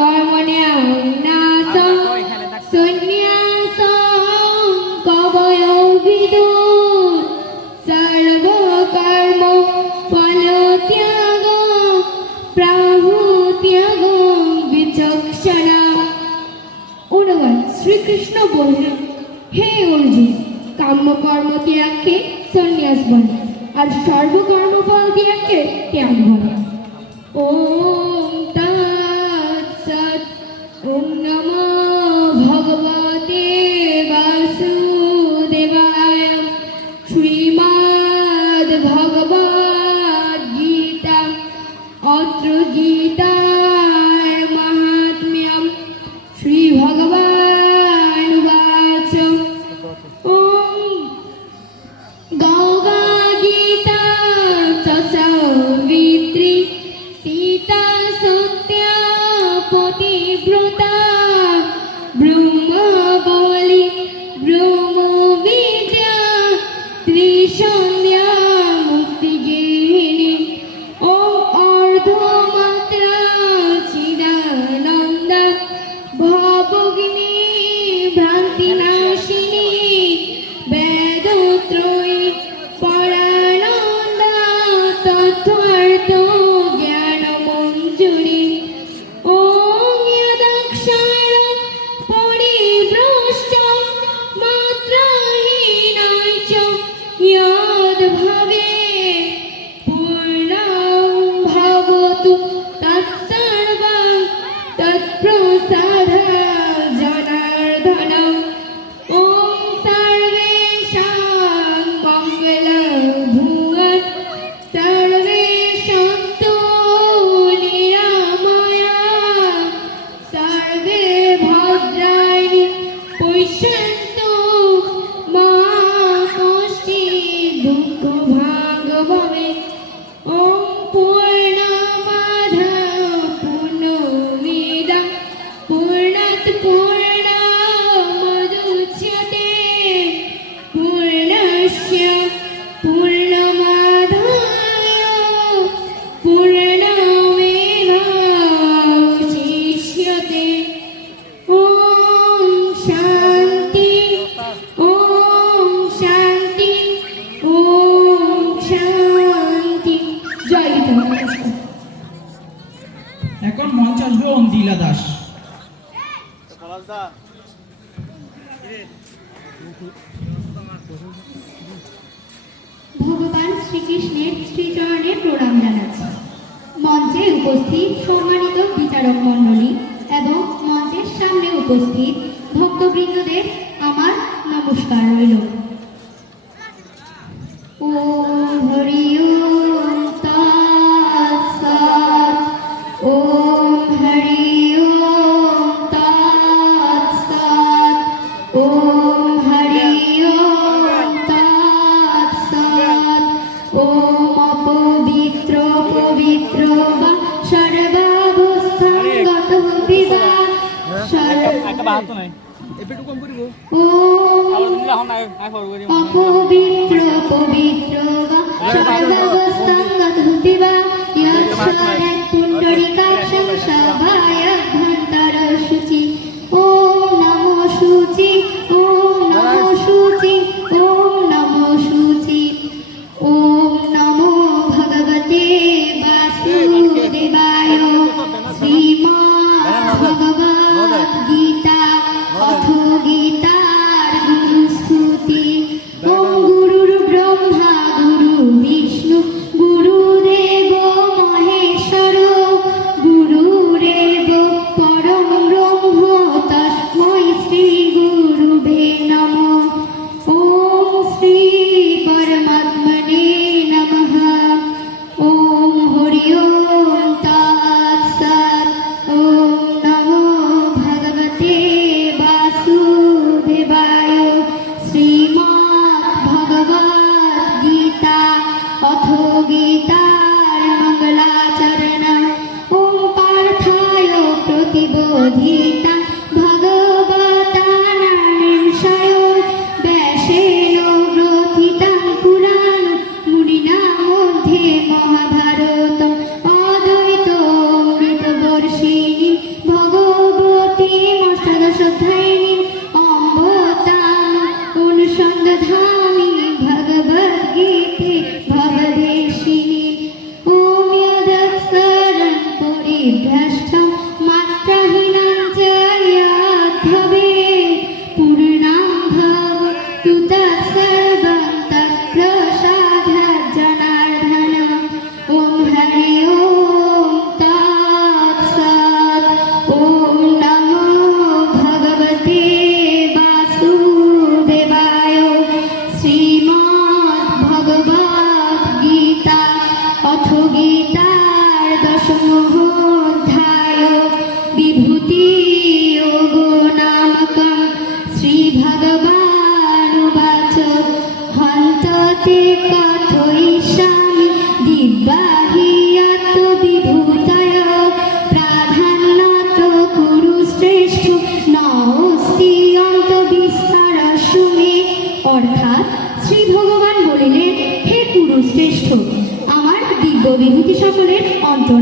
কর্মণ্যন্যাসং সন্ন্যাসং কবয়ো বিদু সর্বকর্ম ফলত্যাগ প্রভুত্যাগ বিচক্ষণা। অনুবাদ। শ্রীকৃষ্ণ বললেন, হে অর্জুন, কাম্যকর্ম ত্যাগকে সন্ন্যাস বলে আর সর্বকর্মফল ত্যাগকে ত্যাগ বলে। ওম তৎসৎ। ওম নমো ভগবতে বাসুদেবায়। শ্রীমদ্ ভগবদ্ গীতা অত্র গীতায় মাহাত্ম্যম শ্রী ভগবানুবাচ। ওম গৌগা গীতা সৌমিত্রী সীতা সত্যা পতিব্রতা ব্রহ্মবলি ব্রহ্মবিদ্যা ত্রিসন্ধ্যা মুক্তিগেহিনী। ওম অর্ধমাত্রা চিদানন্দা ভবগ্নি ভ্রান্তিনাশিনী বেদত্রয়ী পরানন্দা তত্ত্বার্থ জ্ঞানমঞ্জুরি। ওম যদক্ষর পরিভ্রষ্ট মাত্রাহীনৈচ যদ্ভবে পূর্ণং ভবতু তৎসর্বং তৎপ্রসাদা জনার্দনং। ওম সর্বেষাং মঙ্গলং ভূয়াৎ সর্বে সন্তু নিরাময়া সর্বে ভদ্রাণি পশ্যন্তু মা কশ্চিৎ দুঃখভাগ্ ভবেৎ। ওম পূর্ণমাদাঃ পূর্ণমিদং পূর্ণাৎ পূর্ণমুদচ্যতে পূর্ণস্য পূর্ণমাদায় পূর্ণমেবাবশিষ্যতে। ওম শান্তি ওম শান্তি ওম শান্তি। জয় গীতা। এখন মঞ্চ আসবে অন্দিলা দাস। ভগবান শ্রীকৃষ্ণের শ্রীচরণে প্রণাম জানাচ্ছি। মঞ্চে উপস্থিত সম্মানিত বিচারক মণ্ডলী এবং মঞ্চের সামনে উপস্থিত ভক্তবৃন্দদের আমার নমস্কার রইল। ওম হরি ওম তৎসৎ। ওম হরি ওম তৎসৎ। ওম হরি ওম তৎসৎ। ওম অপবিত্র পবিত্র বা সর্বাবস্থাঙ্গত বিবা অপবিত্র পবিত্র বা সর্বাবস্থাঙ্গত বিবা পুণ্ডরিকাক্ষং সভায় ভন্তর শুচি। ওম নমো শুচি ওম নমো শুচি ওম নমো শুচি। ওম নমো ভগবতে বাসুদেবায়। শ্রীমদ্ ভগবদ্ গীতা অথ গীতার গুরুস্তুতি। ওম গুরুর ব্রহ্মা গুরু বিষ্ণু গুরুদেব মহেশ্বর গুরুরেব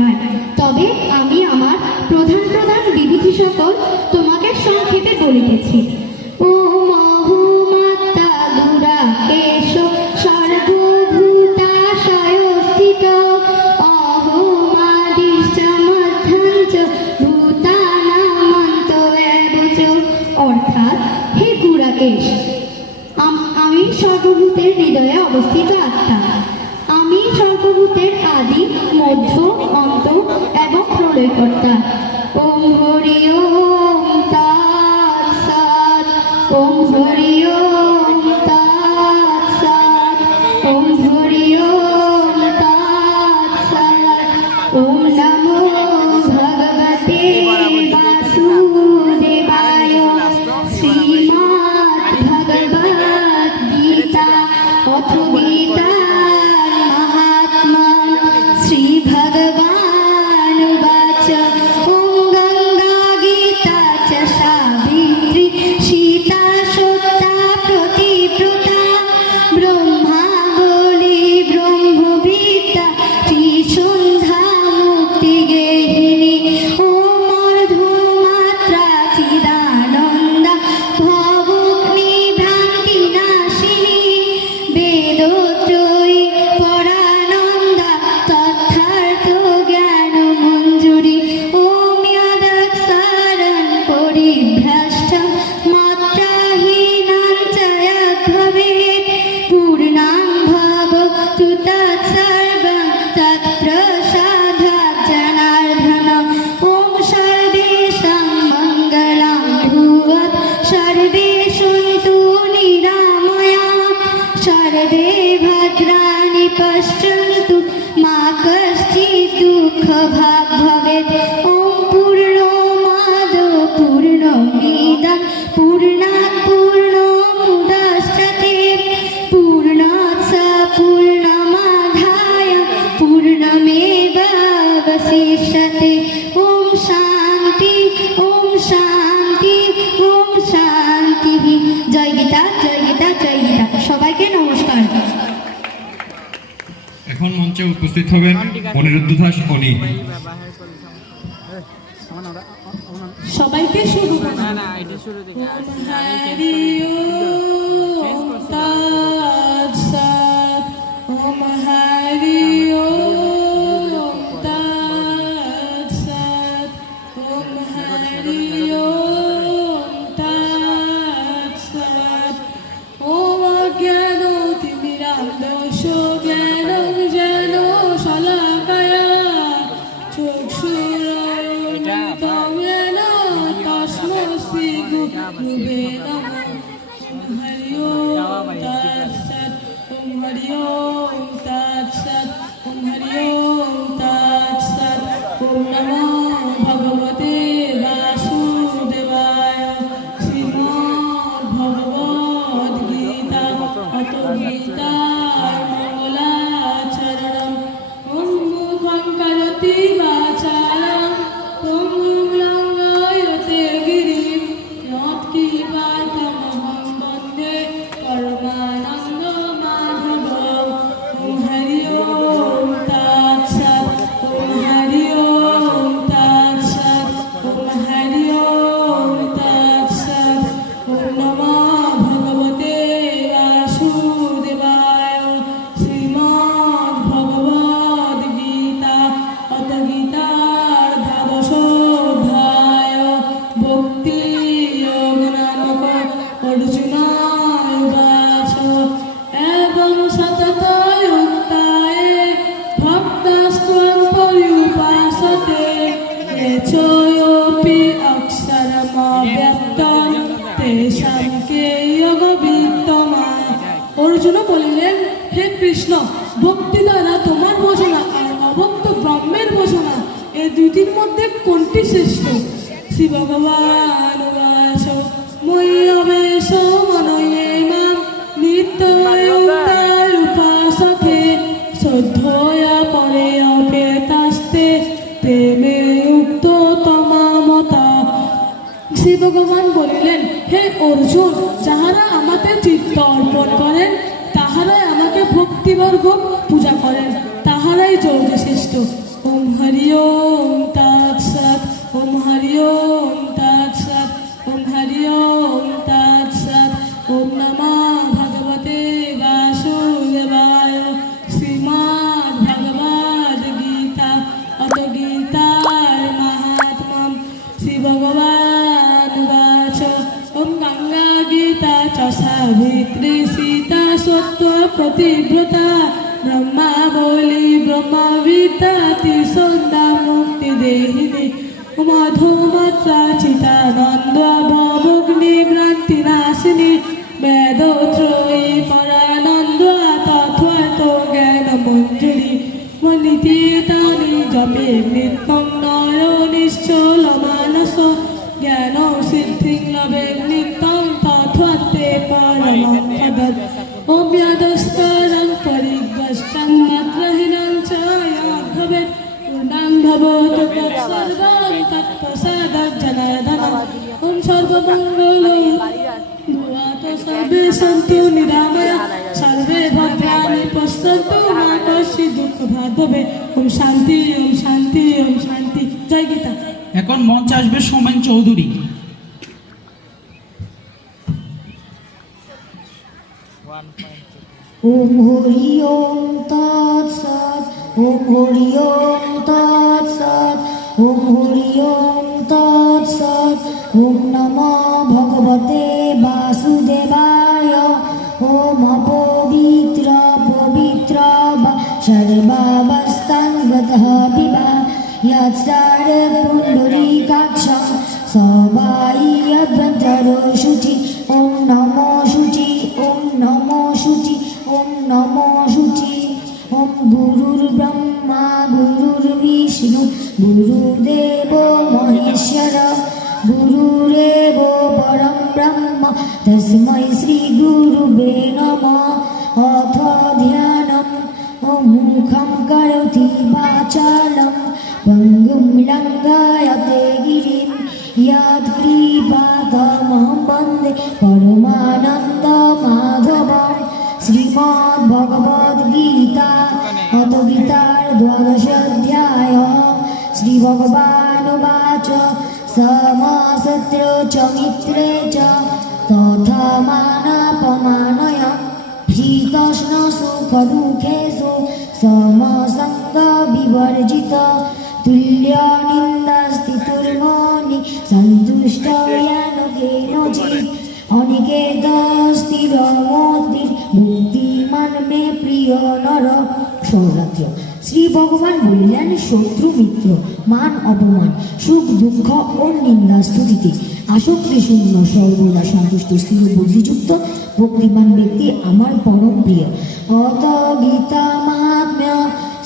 নয়। তবে আমি আমার প্রধান প্রধান বিভূতি সকল তোমাকে সংক্ষেপে বলিতেছি। ও মহুমাতা গুড়াকেশ সর্বভূতাশয় স্থিত অহমাদিশ্চমধ্যঞ্চ ভূতানামন্ত এবচ। অর্থাৎ, হে গুড়াকেশ, আমি সর্বভূতের হৃদয়ে অবস্থিত আত্মা। আমি সর্বভূতের আদি, মধ্য, অন্ত এবং প্রলয়কর্তা। ওম হরি ওম তৎসৎ। ওম হরি ওম তৎসৎ। ওম হরি ওম তৎসৎ। ওম নমো ভগবতে বাসুদেবায়। শ্রীমদ্ ভগবদ গীতা অথ গীতা महात्मा श्री भगवान उवाच। ओम गंगा गीता च सावित्री सीता सत्ता प्रतिव्रता ब्रह्मावली ब्रह्मविद्या त्रिसन्ध्या मुक्ति गेहिनी। ओम अर्धमात्रा चिदानन्दा भवग्नि भ्रान्ति नाशिनी वेदोत्रयी परानन्दा तथार्थ ज्ञान मंजूरी। ओम यदक्षरं परिभ्रष्टं मात्राहीनं च यद्भवेत् पूर्णां भवतु तत्सर्वं तत्प्रसादात् जनार्दन। ओम सर्वेषां मङ्गलं भूयात् सर्वे सन्तु निरामयाः सर्वे भद्राणि पश्यन्तु मा कश्चित् दुःखभाग् भवेत्। ॐ पूर्णमादः पूर्णमिदं पूर्णात् पूर्णमुदच्यते पूर्णात् पूर्णमादाय पूर्णमेवावशिष्यते। ॐ शान्ति ॐ शान्ति ॐ शान्तिः। জয় গীতা, জয় গীতা, জয় গীতা। সবাইকে নমস্কার। এখন মঞ্চে উপস্থিত হবেন অনিরুদ্ধ দাস অনি। সবাইকে শুরু করুন। না না এটা শুরু থেকে ওম হরি ওম তৎসৎ। ওম হরি ওম তৎসৎ। ওম হরি ওম তৎসৎ। ওম অজ্ঞানতিমিরান্ধস্য জ্ঞানঞ্জনো শলাকায়া চক্ষুরুন্মিলিতং येन তস্मै শ্রী গুরুবে নমঃ। হরি ওম তৎসৎ। ওম হরি ওম তৎসৎ। ওম হরি ওম তৎসৎ। ওম নমো ভগবতে বাসুদেবায়। শ্রীমদ্ ভগবদ গীতা অথ গীতা মঙ্গলাচরণম। ওম মুখং করোতি বাচালং ওম লঙ্ঘয়তে গিরিম যৎকিপাতমহং বন্দে পরমানন্দ মাধবম। ওম হরি ওম তৎসৎ। ওম হরি ওম তৎসৎ। ওম হরি ওম তৎসৎ। ওম নমো ভগবতে বাসুদেবায়। শ্রীমদ্ ভগবদ গীতা অথ গীতার দ্বাদশোধ্যায় ভক্তি যোগ নামক অর্জুনায় উবাচ। এবং সততয়ুক্তায়ে ভক্তাস্ত্বং পর্যুপাসতে চয়োপি অক্ষরমব্যক্তং তেষাং কে যোগবিত্তমঃ। অর্জুন বলিলেন, হে কৃষ্ণ, ভক্তি দ্বারা তোমার বোঝনা আর অভক্ত ব্রহ্মের বোঝনা এই দুইটির মধ্যে কোনটি শ্রেষ্ঠ? শ্রী ভগবান উবাচ। ময়্যবেশ মনয়ে মাম নিত্যয়ুক্তায় উপাসতে শ্রদ্ধয়া পরে অপেতাস্তে তে মে উক্ত তমামতা। শ্রী ভগবান বলিলেন, হে অর্জুন, যাহারা আমাকে চিত্ত অর্পণ করেন তাহারাই আমাকে ভক্তিবর্গ পূজা করেন, তাহারাই যোগী শ্রেষ্ঠ। ও ওম হরি ওম তৎসৎ ওম হরি ওম তৎসৎ ওম হরি ওম তৎসৎ ওম নমঃ ভগবতে বাসুদেবায় শ্রীমদ্ ভগবদ গীতা অত গীতার মাহাত্ম্যম শ্রী ভগবান বাচ ওম গঙ্গা গীতা চ সাবিত্রী সীতা সত্য প্রতিব্রতা ব্রহ্মা বলি ব্রহ্মবিদ্যাতি সন্ধ্যা মুক্তি দেহিনী মধুমাত্রা চিতানন্দ ভবগ্নি ভ্রান্তি নাশিনী বেদত্রয়ী পরানন্দ তথ্বত জ্ঞান মঞ্জুরি মনিতীতানি জপে নিত্যং নর নিশ্চল মানস জ্ঞান সিদ্ধিং লভে নিত্যং তথ্বতে পরমং পদৎ ওম যদস্তরং পরিগ্রষ্টং মাত্রহীনং চ ভবেৎ পূর্ণাং ভবতু তৎসর্বং তৎপ্রসাদজ্জনার্দনঃ ওম সর্বমঙ্গল ভুয়াতো সর্বে সন্তু নিরাময়া সর্বে ভদ্রাণি পশ্যন্তু মা কশ্চিৎ দুঃখভাগ্ ভবেৎ ওম শান্তি ওম শান্তি ওম শান্তি। জয় গীতা। এখন মঞ্চে আসবে সোমেন চৌধুরী। ওম হরি ওম তৎসৎ ওম হরি ওম তৎসৎ ওম হরি ওম তৎসৎ ওম নমঃ ভগবতে বাসুদেবায় ওম অপবিত্র পবিত্র বা সর্বাবস্থানগতঃ বিবা यत्सारे पुण्डरीकाक्षं सबाह्यभ्यन्तरो शुचि ॐ नमो शुचि ॐ नमो शुचि ॐ नमो शुचि ॐ गुरुर्ब्रह्मा गुरुर्विष्णु गुरुदेवो महेश्वर गुरुरेव परं ब्रह्म तस्मै श्रीगुरुवे नमः अथ ध्यानम् ॐ मुखं करोति वाचालम् पङ्गुं लङ्घयते गिरिं यत्कृपातमहं वन्दे परमानन्दमाधवं श्रीमद्भगवद्गीता अथ गीतार द्वादशोऽध्यायः श्रीभगवानुवाच समसत्य च मित्रे च तथा मानापमानयं शीतोष्णसुखदुःखेषु समसङ्गविवर्जित तुल्यनिन्दास्तितुर्मणि सन्तुष्टयेन केनचित् अनिकेतस्थिरमतिर् मुक्तिमान् मे प्रिय नर। সৌরাত্র শ্রী ভগবান বললেন, শত্রু মিত্র মান অপমান সুখ দুঃখ ও নিন্দা স্তুতিতে আসক্তি শূন্য সর্বদা সন্তুষ্ট স্থির বুদ্ধিযুক্ত ভক্তিমান ব্যক্তি আমার পরম প্রিয়। অত গীতা মাহাত্ম্য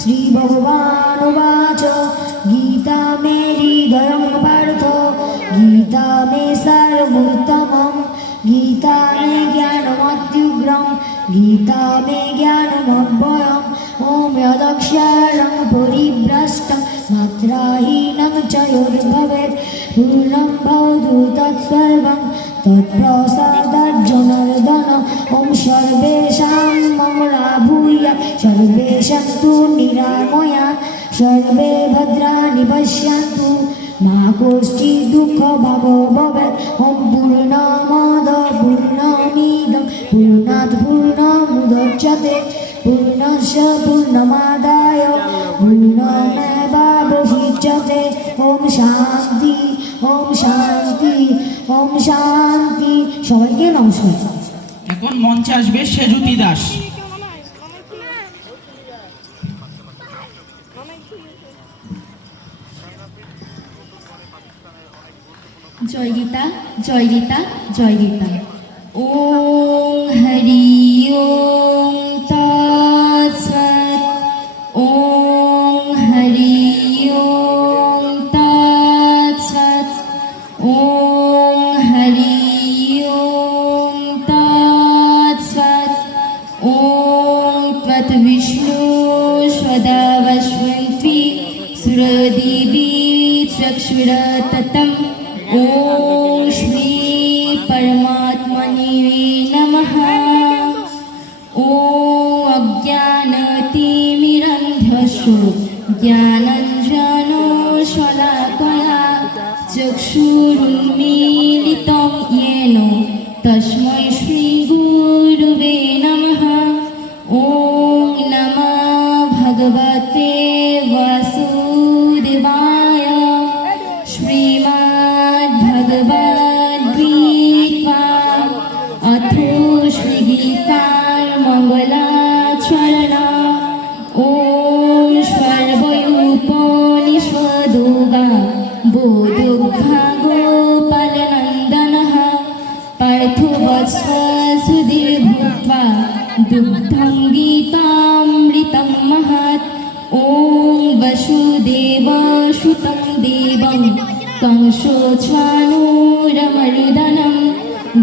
শ্রী ভগবান বাচ গীতা মে হৃদয়ং পার্থ গীতা মে সারভূতমম গীতা মে জ্ঞানমত্যুগ্রম গীতা মে জ্ঞানমব্যয়ম ওম যদক্ষরং পরিভ্রষ্টং মাত্রাহীনং চ যদ্ভবেৎ পূর্ণং ভবতু তৎসর্বং তৎপ্রসাদাজ্জনার্দন। ওম সর্বেষাং মঙ্গলাভূয়াৎ সর্বে সন্তু নিরাময়াৎ সর্বে ভদ্রাণি পশ্যন্তু মা কশ্চিৎ দুঃখভাগ্ ভবেৎ। ওম পূর্ণমদ পূর্ণমিদং পূর্ণাৎ পূর্ণমুদচ্যতে পূর্ণস্য পূর্ণমাদায় পূর্ণমেবাবশিষ্যতে। ওম শান্তি ওম শান্তি ওম শান্তি। সবাইকে নমস্কার। এখন মঞ্চে আসবে সেজুতি দাস। জয় গীতা জয় গীতা জয় গীতা। ওম হরি ওম তৎসৎ ওম হরি ওম তৎসৎ ওম হরি ওম তৎসৎ ওম তদ্বিষ্ণু সদাবস্মন্তি সুরদিবি চক্ষুরততম। ओम श्री परमात्मने नमः। ओम अज्ञानतिमिरन्धस्सु ज्ञानञ्जनशलाकया चक्षुरुन्मीलितं येन तस्मै श्रीगुरुवे नमः। ॐ नमो भगवते वासुदेवाय। श्रीमद्भगवद्गीता अथो श्रीगीतामङ्गलाचरण। ॐ सर्वयोपनिषदो बोधोद्भागोपालनन्दनः पार्थो वत्सुधीर्भूत्वा दुग्धं गीतामृतं महत्। ॐ वसुदेवसुतं देवं कंसोचाणूरमर्दनं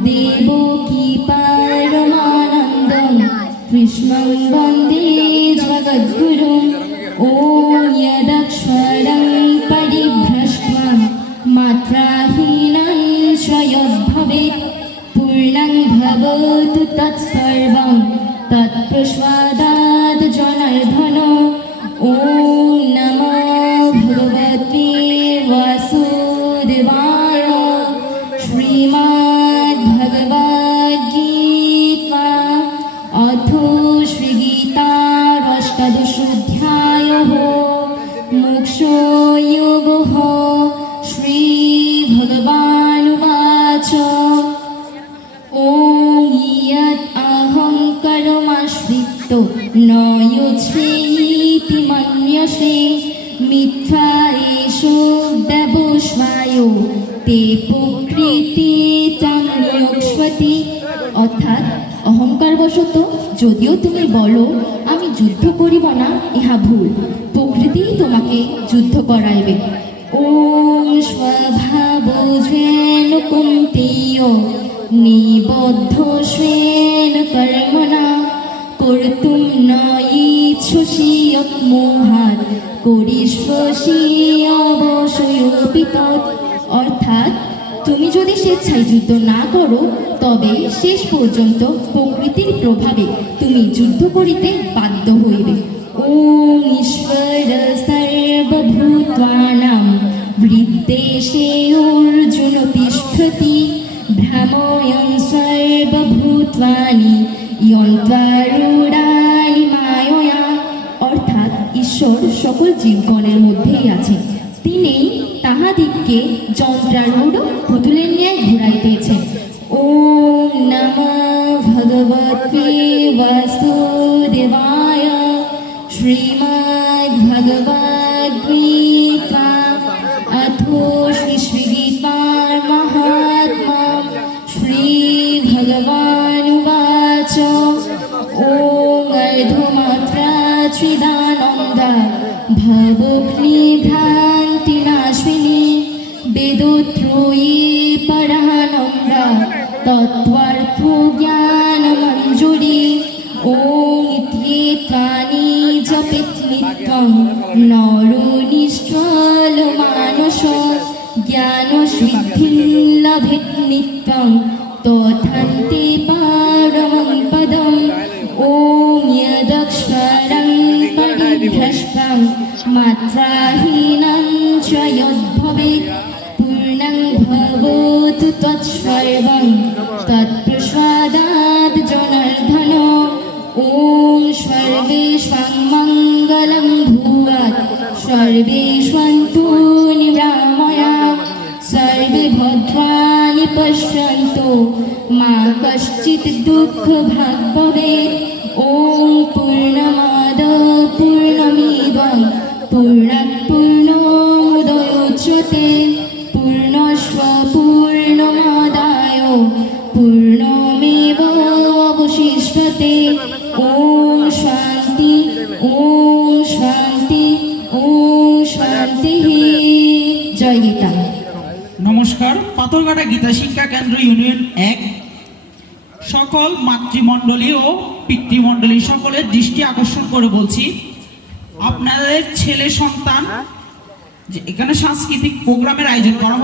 देवकी परमानन्दं कृष्णं वन्दे जगद्गुरुम्। ॐ यदक्षरं परिभ्रष्ट्वा मात्राहीनं च यद्भवेत् पूर्णं भवतु तत्सर्वं तत्प्रसादात् जनार्दन। ॐ नमो भगवते वासुदेवाय। श्रीमद्भगवद्गीता अथो श्रीगीताष्टादशोऽध्यायः मोक्षो योगः। श्रीभगवानुवाच ॐ यत् अहङ्कारमाश्रितो न युज्येति मन्यसे मिथ्या एषो देवस्वायो ते প্রকৃতি তান্যক্ষ্যতি। অর্থাৎ অহংকারবশত যদিও তুমি বলো আমি যুদ্ধ করিব না, ইহা ভুল, প্রকৃতিই তোমাকে যুদ্ধ করাইবে। ওম স্বভাবজেন কুন্তেয় নিবদ্ধ স্বেন কর্মণা কর্তুম ন ইচ্ছসি মোহাৎ করিষ্যসি অবশ্যয়োপি তৎ। অর্থাৎ তুমি যদি স্বেচ্ছায় যুদ্ধ না করো তবে শেষ পর্যন্ত প্রকৃতির প্রভাবে তুমি যুদ্ধ করিতে বাধ্য হইবে। ওম ঈশ্বর সর্বভূতানাং হৃদ্দেশে অর্জুন তিষ্ঠতি ভ্রাময়ং সর্বভূতানি যন্ত্রারূঢ়ানি মায়য়া। অর্থাৎ ঈশ্বর সকল জীবগণের মধ্যেই আছেন, তিনি তাহাদিগকে যন্ত্রারূঢ় পুতুলের ন্যায় ঘুরাইতেছেন। ওম নমো ভগবতে বাসুদেবায়। শ্রীমদ্ভগবদ্গীতা अथो श्रीगीतार महात्मा। श्रीभगवानुवाच ॐ अर्धमात्रा चिदानन्दा भवग्निभ्रान्तिनाशिनी वेदोत्रोयी परानन्दा तत्त्वार्थो ज्ञानमञ्जुरी। ॐ इत्येतानि जपेत् नित्यं नरो निश्चलमानस ज्ञानसिद्धिं लभेत् नित्यं तथान्ते परमं पदम्। ॐ यदक्षरं परिभ्रष्टं मात्राहीनं च यद्भवेत् पूर्णं भवतु तत्सर्वं तत्प्रसादात् जनार्दन। ॐ सर्वेषां मङ्गलं भूयात् सर्वेषान्तु निरामयात् सर्वे भद्राणि पश्यन्तु मा कश्चित् दुःखभाग् भवेत्। ॐ पूर्णमाद पूर्णमिदं पूर्णात् पूर्णमुदच्यते पूर्णस्य पूर्णमादाय पूर्णमेवावशिष्यते। ॐ शान्ति ॐ शान्ति ॐ शान्तिः। জয় গীতা। নমস্কার, পাথরঘাটা গীতা শিক্ষা কেন্দ্র ইউনিয়ন 1 সকল মাতৃমণ্ডলী ও পিতৃমণ্ডলী সকলের দৃষ্টি আকর্ষণ করে বলছি, আপনাদের ছেলে সন্তান যে এখানে সাংস্কৃতিক প্রোগ্রামের আয়োজন করা